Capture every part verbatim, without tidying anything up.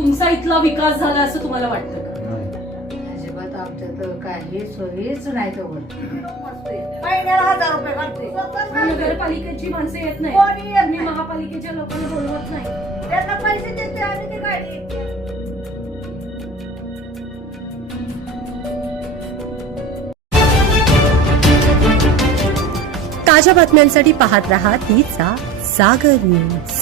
तुमचा इथला विकास झाला असं तुम्हाला वाटतं का? अजिबात आमच्या तर काही सोयीच नाही तर महिन्याला हजार रुपये घालते. नगरपालिकेची माणसं येत नाही, कोणी येत मी नाही. महापालिकेच्या लोकांना बोलवत नाही. त्यांना पैसे देते आणि ती गाडी येते. ताज्या बातम्यांसाठी पाहत रहा तिचा सागर न्यूज.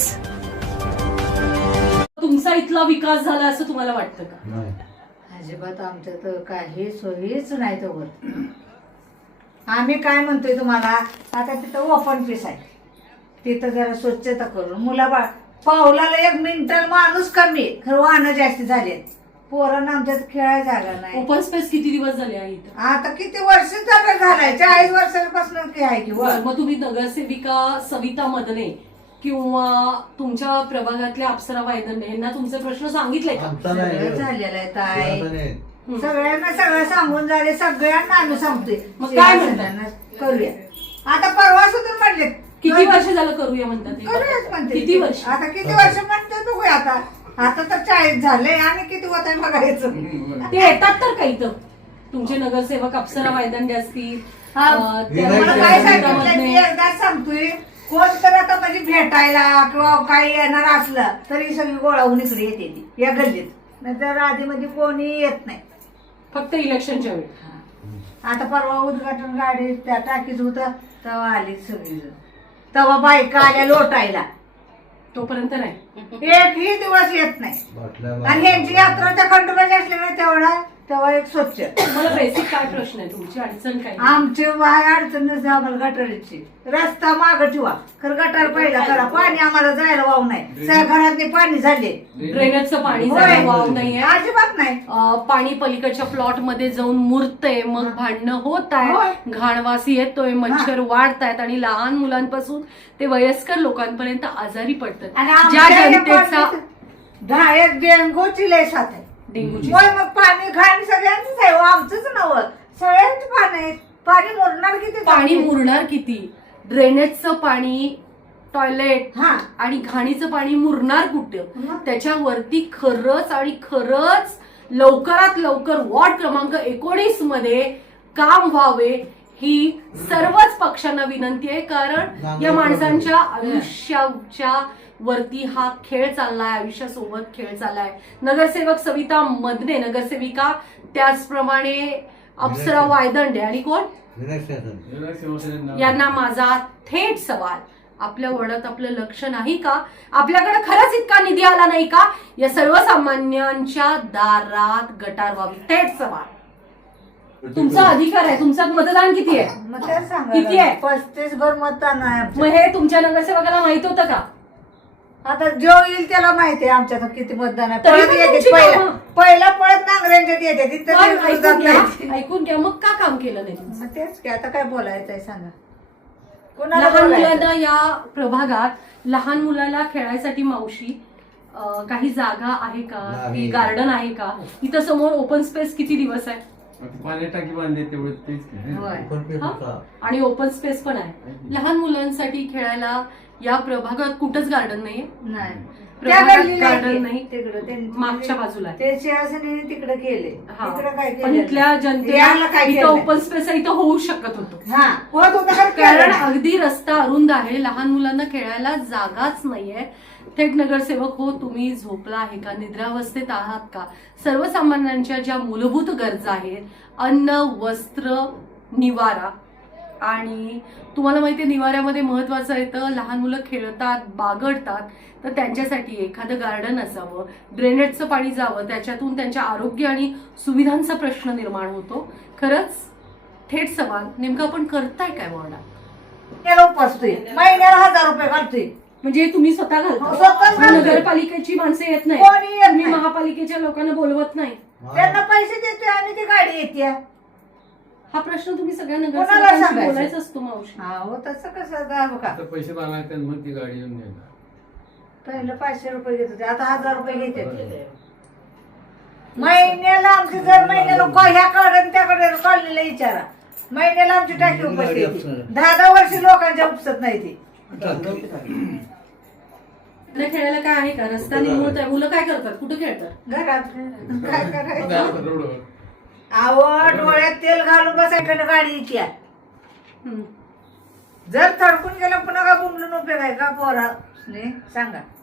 तुमचा इथला विकास झाला असं तुम्हाला वाटतं का? अजिबात आमच्या तर काही सोयीच नाही तर आम्ही काय म्हणतोय तुम्हाला, आता तिथं ओपन पीस आहे, तिथं जरा स्वच्छता करून मुला बा पावलाला एक मिनिट माणूस कमी आहे, खरं वाहनं जास्त झाले. पोरांना आमच्यात खेळायला जागा नाही. ओपन स्पेस किती दिवस झाले आहे इथं? आता किती वर्ष झालाय, चाळीस वर्षापासून की आहे की वर. मग तुम्ही नगरसेविका सविता मदने किंवा तुमच्या प्रभागातल्या अप्सरा वायदंडे यांना तुमचे प्रश्न सांगितले का? सगळं झालेलं आहे ताई, सगळ्यांना सगळं सांगून झाले, सगळ्यांना आम्ही सांगतोय मग काय म्हणतात? सगळ्यांना करूया. आता परवा सुद्धा म्हणले किती वर्ष झालं करूया म्हणतात ते? करूयाच म्हणते. किती वर्ष? आता किती वर्ष म्हणते बघूया. आता आता तर चाळीस झाले आणि किती होत आहे बघायचं. ते येतात तर काही तर तुमचे नगरसेवक अप्सरा वायदंडे असतील, हा, अं, त्या मला काय सविता सांगितलं मी मदने. एकदा सांगतोय, कोण तर आता म्हणजे भेटायला किंवा काही येणार असलं तरी सगळी गोळा होऊन इकडे येते ती या गल्लीत, नाहीतर आधी मध्ये कोणी येत नाही. फक्त इलेक्शनच्या वेळी. आता परवा उद्घाटन गाडी त्या टाकीत होत तेव्हा आली सगळी, तेव्हा बायका आल्या लोटायला. तोपर्यंत नाही. एकही दिवस येत नाही. आणि ह्यांची यात्रा त्या खंडोबाची असल्यामुळे तेवढा तेव्हा एक स्वच्छ. मला बेसिक काय प्रश्न आहे, तुमची अडचण काय? आमचे वाय अडचण नसते आम्हाला गटारीची. रस्ता माग ठेवा, खरं गटार पहिला करा, पाणी आम्हाला जायला वाव नाही. सगळ्या घरातले पाणी झाले, ड्रेनेजचं पाणी होय. जायला वाव नाहीये, अजिबात नाही. अं, पाणी पलीकडच्या प्लॉट मध्ये जाऊन मुरतंय, मग भांडणं होत होय. आहे, घाणवासी येतोय, मच्छर वाढतायत आणि लहान मुलांपासून ते वयस्कर लोकांपर्यंत आजारी पडतात. आणि ज्या आमच्या या जनतेचा पाण्यात दहा एक डेंगूची लय साथ आहे. डेंग्यूची होय, मग पाणी घाण सगळ्यांचंच आहे, हो, आमचंच नवं. सगळ्यांचं पाणी आहे. पाणी मुरणार किती? पाणी मुरणार किती? ड्रेनेजचं पाणी, टॉयलेट हा. आणि घाणीचं पाणी मुरणार कुठं? मग? त्याच्यावरती खरंच आणि खरंच लवकरात लवकर वॉर्ड क्रमांक एकोणीस मध्ये काम व्हावे ही सर्वच पक्षांना विनंती आहे. कारण या माणसांच्या आयुष्याच्या वरती हा खेळ चाललाय, आयुष्यासोबत खेळ चाललाय. नगरसेवक सविता मदने, नगरसेविका, त्याचप्रमाणे अप्सरा वायदंडे आणि कोण, यांना माझा थेट सवाल, आपल्या वॉर्डात आपलं लक्ष नाही का? आपल्याकडे खरंच इतका निधी आला नाही का? या सर्वसामान्यांच्या दारात गटार व्हावी. थेट सवाल. तुमचा अधिकार आहे, तुमचा मतदान किती आहे? मग तेच सांगा, किती आहे? पस्तीस भर मतदान आहे आमचं. मग हे तुमच्या नगरसेवकाला माहित होतं का? आता जो येईल त्याला माहिती आहे आमच्यात किती मतदान आहे. तरी पळत पण येते, तुमची पहिला कामं. पहिला पळत नांगऱ्यांच्यात येते, तिथं मग तिथं ऐकून जात घ्या, नाही. ऐकून घ्या, मग का काम केलं नाही तुमचं? मग तेच की, आता काय बोलायचंय सांगा. कोणाला लहान बोलायचं? मुलांना या प्रभागात लहान मुलाला खेळायसाठी मावशी अं, काही जागा आहे का? नाही. की गार्डन आहे का? इथं समोर ओपन स्पेस किती दिवस आहे? पाणी टाकी बांधली तेवढं तेच की. होय. हा? आणि ओपन स्पेस पण आहे. लहान मुलांसाठी खेळायला या प्रभागात कुठंच गार्डन नाहीये. नाही. त्या प्रभागात गल्लीला गार्डन आहे नाही, तिकडं त्यांनी- मागच्या बाजूला आहे. ते शिवसेनेने तिकडे केले, हा. तिकडे काय पण केलं? इथल्या जनतेला याला काय इथं केलं? ओपन स्पेस आहे, इथं होऊ शकत होतं. हा, होत होतं खरं केलं कारण नाही. अगदी रस्ता अरुंद आहे, लहान मुलांना खेळायला जागाच नाहीये. थेट नगरसेवक हो, तुम्ही झोपला आहे का? निद्रावस्थेत आहात का? सर्वसामान्यांच्या ज्या मूलभूत गरजा आहेत, अन्न, वस्त्र, निवारा, आणि तुम्हाला माहितीये निवाऱ्यामध्ये महत्वाचं येतं, लहान मुलं खेळतात, बागडतात, तर त्यांच्यासाठी एखादं गार्डन असावं, ड्रेनेजचं पाणी जावं, त्याच्यातून त्यांच्या आरोग्य आणि सुविधांचा प्रश्न निर्माण होतो. खरंच थेट सवाल, नेमकं आपण करताय काय वॉर्डात? त्याला उपसतोय, महिन्याला हजार रुपये घालतोय. म्हणजे तुम्ही स्वतः हो, घालता? स्वतःच मग घालतोय. नगरपालिकेची माणसं येत नाही, कोणी येत तुम्ही नाही. महापालिकेच्या लोकांना बोलवत नाही? त्यांना पैसे देतोय आणि ती गाडी येते. हा प्रश्न तुम्ही सगळ्या कोणाला नगरसेवकांशी सांगायचं? बोलायचा असतो मावशी. हा, हो, तसं कसं जा बघा. आता पैसे भरायला लागतात, मग ती गाडी येऊन द्यायला. पहिलं पाचशे रुपये घेत होते, आता हजार रुपये घेते. महिन्याला आमची जर महिन्याला को- ह्याकडे त्याकडे कॉलनीला विचारा, महिन्याला आमची टाकी उपसते. दहा दहा वर्ष लोकांच्या उपसत नाही ती. आपल्या खेळायला काय आहे का? रस्ता निघतोय, मुलं काय करतात? कुठे खेळतात? घरात काय करायचं? रोडवर आवड डोळ्यात तेल घालून बसायकडे गाडी येते हम्म. जर थडकून गेलं पुन्हा का बुमलून उपयोग आहे का पोरा सांगा.